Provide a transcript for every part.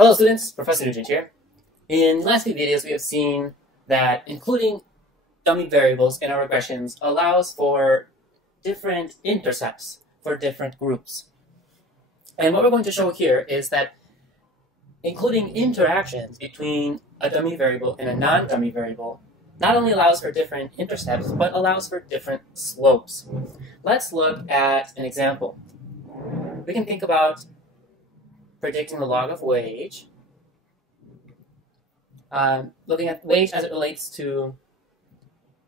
Hello students, Professor Nugent here. In the last few videos we have seen that including dummy variables in our regressions allows for different intercepts for different groups. And what we're going to show here is that including interactions between a dummy variable and a non-dummy variable not only allows for different intercepts, but allows for different slopes. Let's look at an example. We can think about predicting the log of wage, looking at wage as it relates to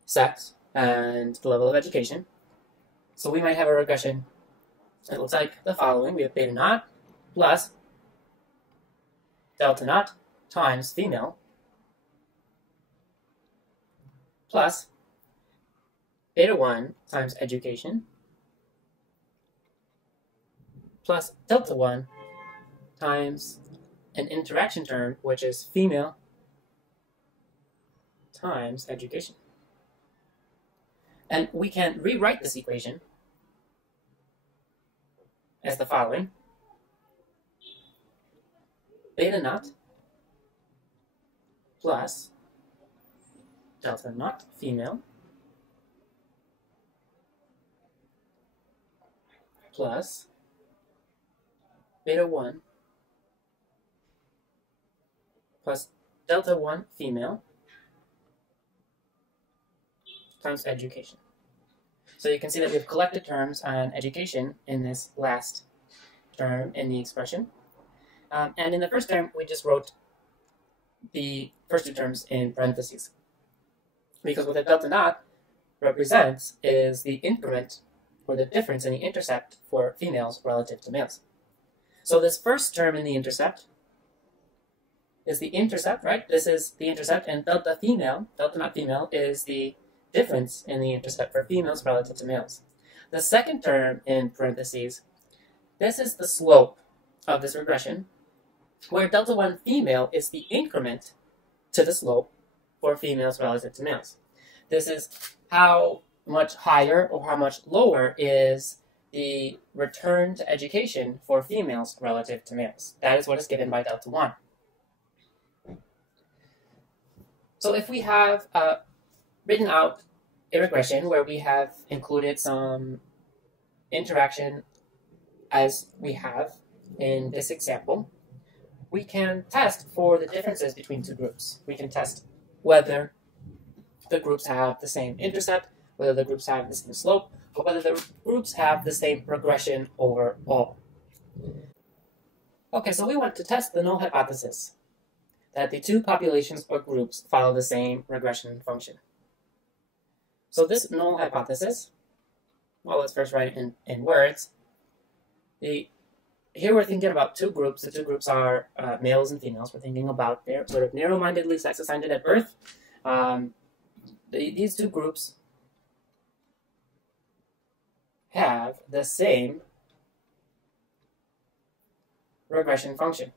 sex and the level of education. So we might have a regression that looks like the following. We have beta naught plus delta naught times female plus beta 1 times education plus delta 1 times an interaction term, which is female times education. And we can rewrite this equation as the following. Beta naught plus delta naught female plus beta 1 plus delta 1 female times education. So you can see that we've collected terms on education in this last term in the expression. And in the first term, we just wrote the first two terms in parentheses. Because what the delta naught represents is the increment or the difference in the intercept for females relative to males. So this first term in the intercept is the intercept, right? This is the intercept, and delta naught female, is the difference in the intercept for females relative to males. The second term in parentheses, this is the slope of this regression, where delta 1 female is the increment to the slope for females relative to males. This is how much higher or how much lower is the return to education for females relative to males. That is what is given by delta 1. So if we have written out a regression where we have included some interaction as we have in this example, we can test for the differences between two groups. We can test whether the groups have the same intercept, whether the groups have the same slope, or whether the groups have the same regression overall. Okay, so we want to test the null hypothesis that the two populations or groups follow the same regression function. So this null hypothesis, well, let's first write it in words. Here we're thinking about two groups. The two groups are males and females. We're thinking about their sort of narrow-mindedly sex-assigned at birth. These two groups have the same regression function.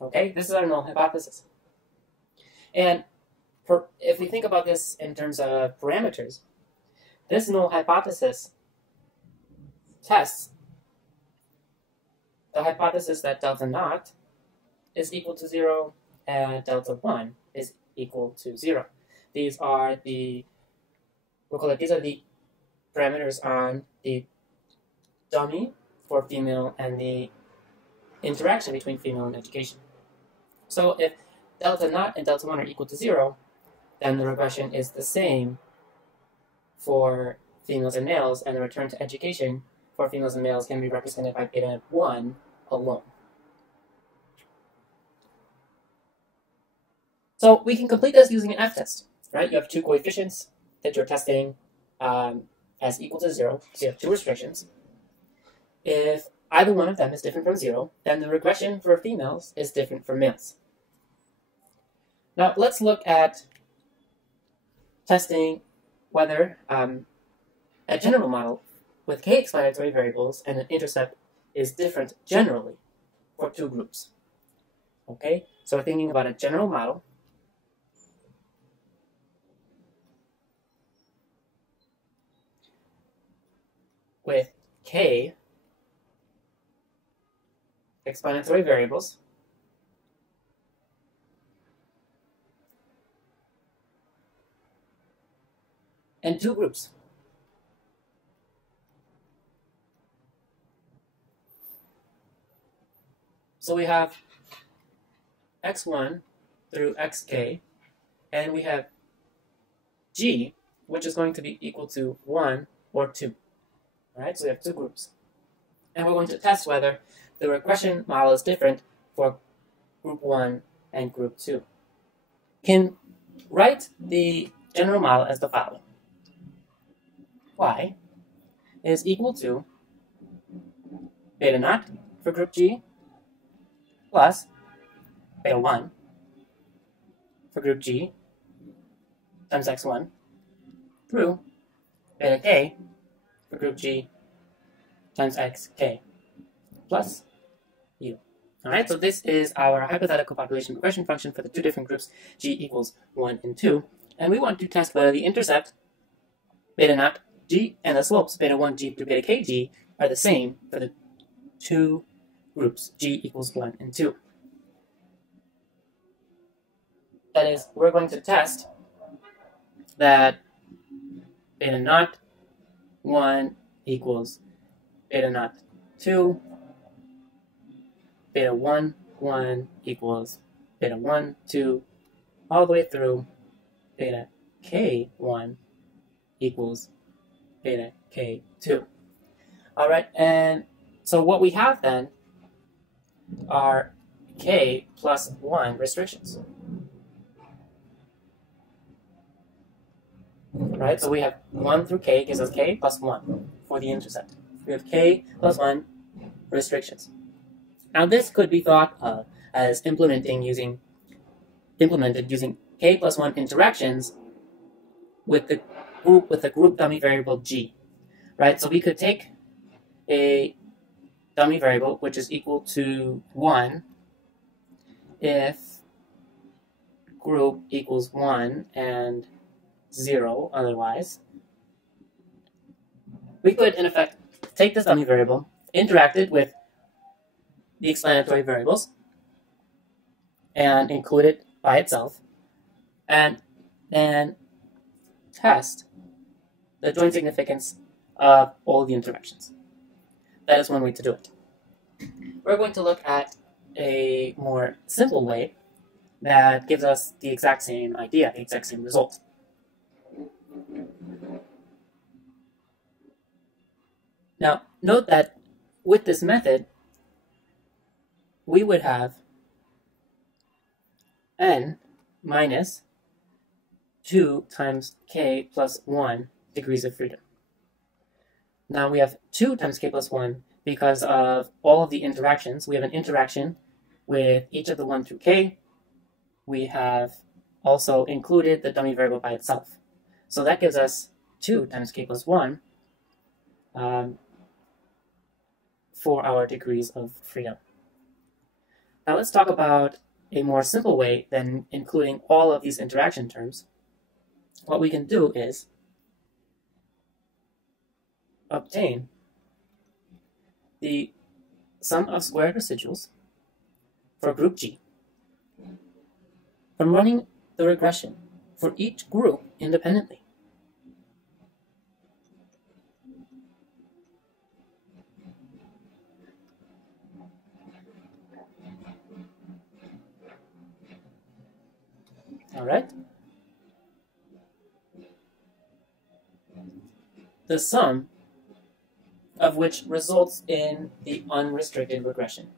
Okay, this is our null hypothesis. And if we think about this in terms of parameters, this null hypothesis tests the hypothesis that delta naught is equal to 0 and delta 1 is equal to 0. These are the parameters on the dummy for female and the interaction between female and education. So if delta naught and delta 1 are equal to 0, then the regression is the same for females and males, and the return to education for females and males can be represented by beta 1 alone. So we can complete this using an f-test, right? You have two coefficients that you're testing as equal to 0, so you have two restrictions. If either one of them is different from 0, then the regression for females is different from males. Now let's look at testing whether a general model with k explanatory variables and an intercept is different generally for two groups. Okay, so we're thinking about a general model with k explanatory variables and two groups. So we have x1 through xk, and we have g, which is going to be equal to 1 or 2. All right, so we have two groups. And we're going to test whether the regression model is different for group 1 and group 2. You can write the general model as the following. Y is equal to beta naught for group G plus beta 1 for group G times x1 through beta k for group G times xk plus u. Alright, so this is our hypothetical population regression function for the two different groups, G equals 1 and 2. And we want to test whether the intercept beta naught G and the slopes beta 1 G through beta k G are the same for the two groups, G equals 1 and 2. That is, we're going to test that beta naught 1 equals beta naught 2, beta 1, 1 equals beta 1, 2, all the way through beta k 1 equals beta k 2. All right, and so what we have then are k plus 1 restrictions. Right, so we have 1 through k gives us k plus 1 for the intercept. We have k plus 1 restrictions. Now this could be thought of as implemented using k plus 1 interactions with the group dummy variable g. Right, so we could take a dummy variable which is equal to 1 if group equals 1 and 0 otherwise. We could, in effect, take this dummy variable, interact it with the explanatory variables, and include it by itself, and then test the joint significance of all the interactions. That is one way to do it. We're going to look at a more simple way that gives us the exact same idea, the exact same result. Now, note that with this method, we would have n minus 2 times k plus 1 degrees of freedom. Now we have 2 times k plus 1 because of all of the interactions. We have an interaction with each of the 1 through k. We have also included the dummy variable by itself. So that gives us 2 times k plus 1 for our degrees of freedom. Now let's talk about a more simple way than including all of these interaction terms. What we can do is obtain the sum of squared residuals for group G from running the regression for each group independently. All right. The sum of which results in the unrestricted regression.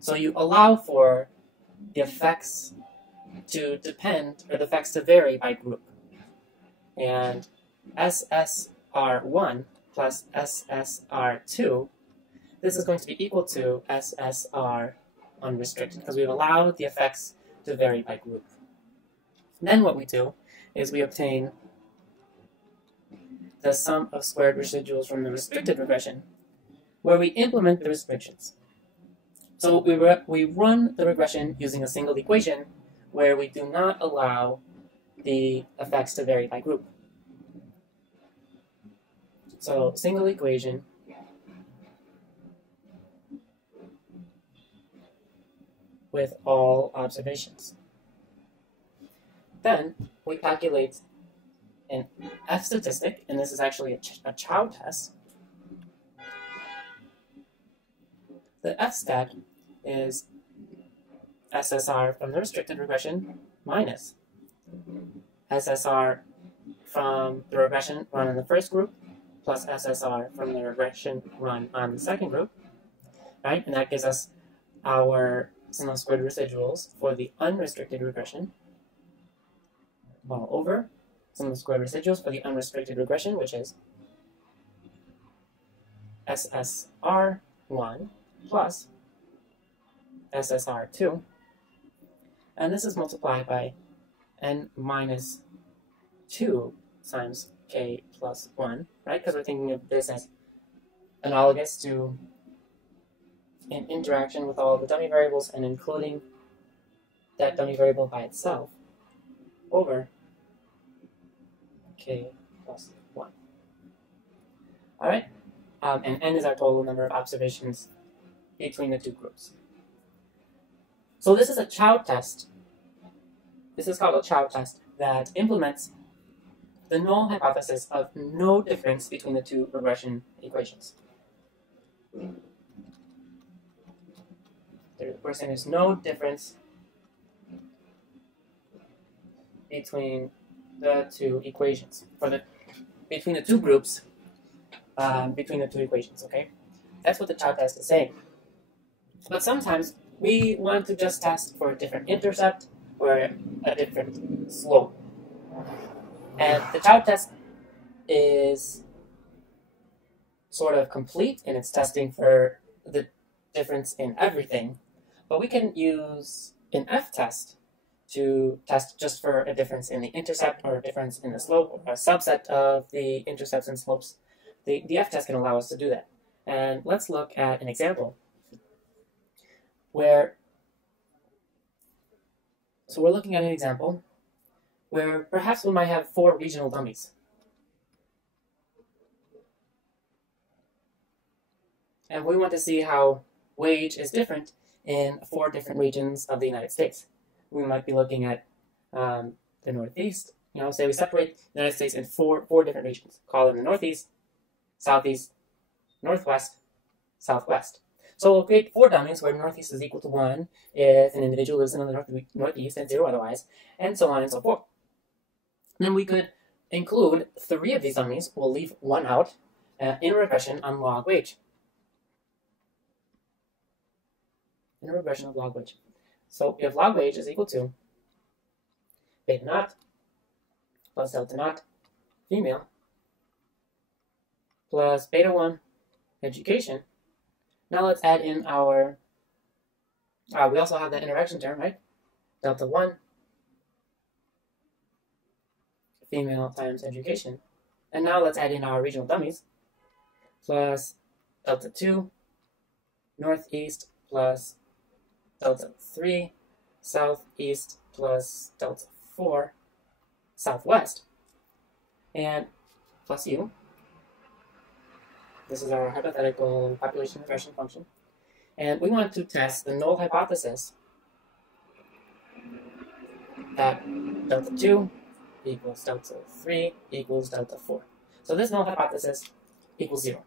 So you allow for the effects to depend, or the effects to vary by group. And SSR1 plus SSR2, this is going to be equal to SSR unrestricted, because we've allowed the effects to vary by group. Then what we do is we obtain the sum of squared residuals from the restricted regression, where we implement the restrictions. So we run the regression using a single equation where we do not allow the effects to vary by group. So single equation with all observations. Then we calculate an F statistic, and this is actually a chow test. The F stat is SSR from the restricted regression minus SSR from the regression run in the first group plus SSR from the regression run on the second group, right? And that gives us our sum of squared residuals for the unrestricted regression all over sum of squared residuals for the unrestricted regression, which is SSR1 plus SSR2, and this is multiplied by n minus 2 times k plus 1, right? Because we're thinking of this as analogous to an interaction with all the dummy variables and including that dummy variable by itself over k plus 1. All right, and n is our total number of observations between the two groups. So this is a chow test. This is called a chow test that implements the null hypothesis of no difference between the two regression equations. We're saying there's no difference between the two equations, between the two groups, between the two equations, okay? That's what the chow test is saying. But sometimes we want to just test for a different intercept or a different slope. And the chow test is sort of complete in its testing for the difference in everything, but we can use an F test to test just for a difference in the intercept or a difference in the slope or a subset of the intercepts and slopes. The F test can allow us to do that. And let's look at an example where, so we're looking at an example where perhaps we might have 4 regional dummies. And we want to see how wage is different in 4 different regions of the United States. We might be looking at the Northeast. Say we separate the United States in four different regions. Call them the Northeast, Southeast, Northwest, Southwest. So we'll create 4 dummies where Northeast is equal to 1 if an individual lives in the Northeast and 0 otherwise, and so on and so forth. Then we could include 3 of these dummies. We'll leave 1 out in a regression on log wage. In a regression of log wage. So if log wage is equal to beta naught plus delta naught female plus beta 1 education. Now let's add in our, we also have that interaction term, right? Delta 1 female times education. And now let's add in our regional dummies plus delta 2 northeast plus delta 3 southeast plus delta 4 southwest, and plus u. This is our hypothetical population regression function. And we want to test the null hypothesis that delta 2 equals delta 3 equals delta 4. So this null hypothesis equals 0.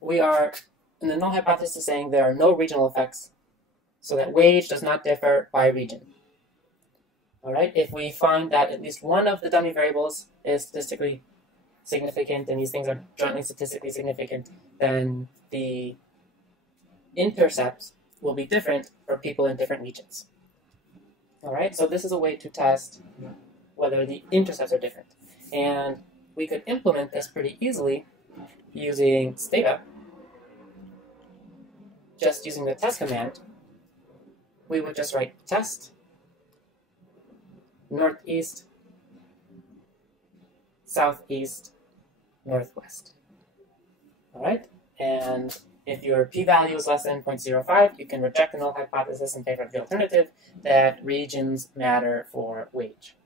We are in the null hypothesis saying there are no regional effects, so that wage does not differ by region. All right, if we find that at least one of the dummy variables is statistically significant, and these things are jointly statistically significant, then the intercepts will be different for people in different regions. All right, so this is a way to test whether the intercepts are different. And we could implement this pretty easily using stata. Just using the test command, we would just write test northeast, southeast, northwest. All right, and if your p-value is less than 0.05, you can reject the null hypothesis in favor of the alternative that regions matter for wage.